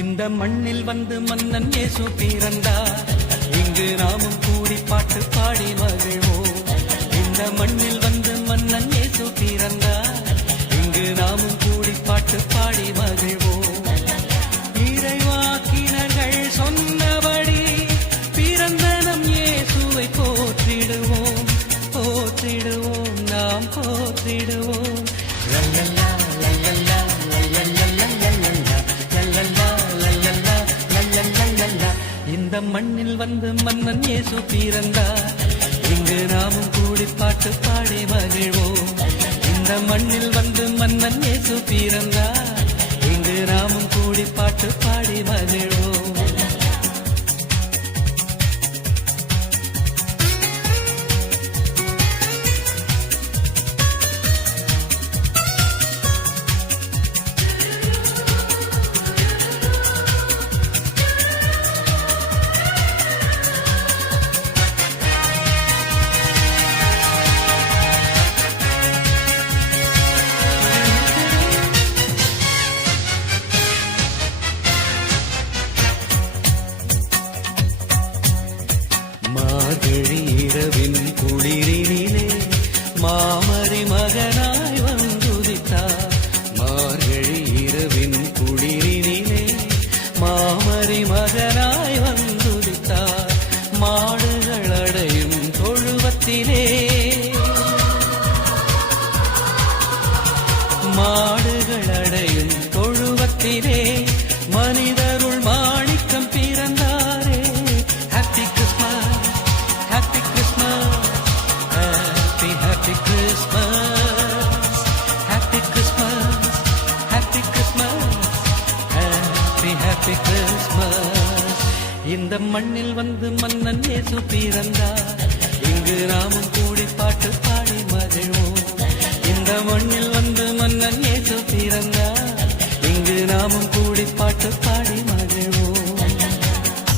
இந்த மண்ணில் வந்து மன்னன் இயேசு பிறந்தா இங்கு நாமும் கூடி பாட்டு பாடி மகிழ்வோம். இந்த மண்ணில் வந்து மன்னன் இயேசு பிறந்தா இங்கு நாமும் கூடி பாட்டு பாடி மகிழ்வோம். இறைவாக்கினர்கள் சொன்னபடி பிறந்த நம் இயேசுவை போற்றிடுவோம். போற்றிடுவோம் நாம் போற்றிடுவோம். வந்த மன்னன் இயேசு பிறந்தார். இங்கு நாமும் கூடி பாட்டு பாடி மகிழ்வோம். இந்த மண்ணில் வந்து மன்னன் இயேசு பிறந்தார். தாமரி மகனாய் வந்துதித்தார் மாடுகள் அடையும் தொழுவத்திலே. மாடுகள் அடையும் தொழுவத்திலே. மனிதருள் மாணிக்கம் பிறந்தாரே. Happy Christmas happy Christmas happy happy Christmas happy Christmas happy Christmas happy happy Christmas இந்த மண்ணில் வந்து மன்னன் இயேசு பிறந்தார். இங்கு நாமும் கூடி பாட்டு பாடி மகிழ்வோம். இந்த மண்ணில் வந்து மன்னன் இயேசு பிறந்தார். இங்கு நாமும் கூடி பாட்டு பாடி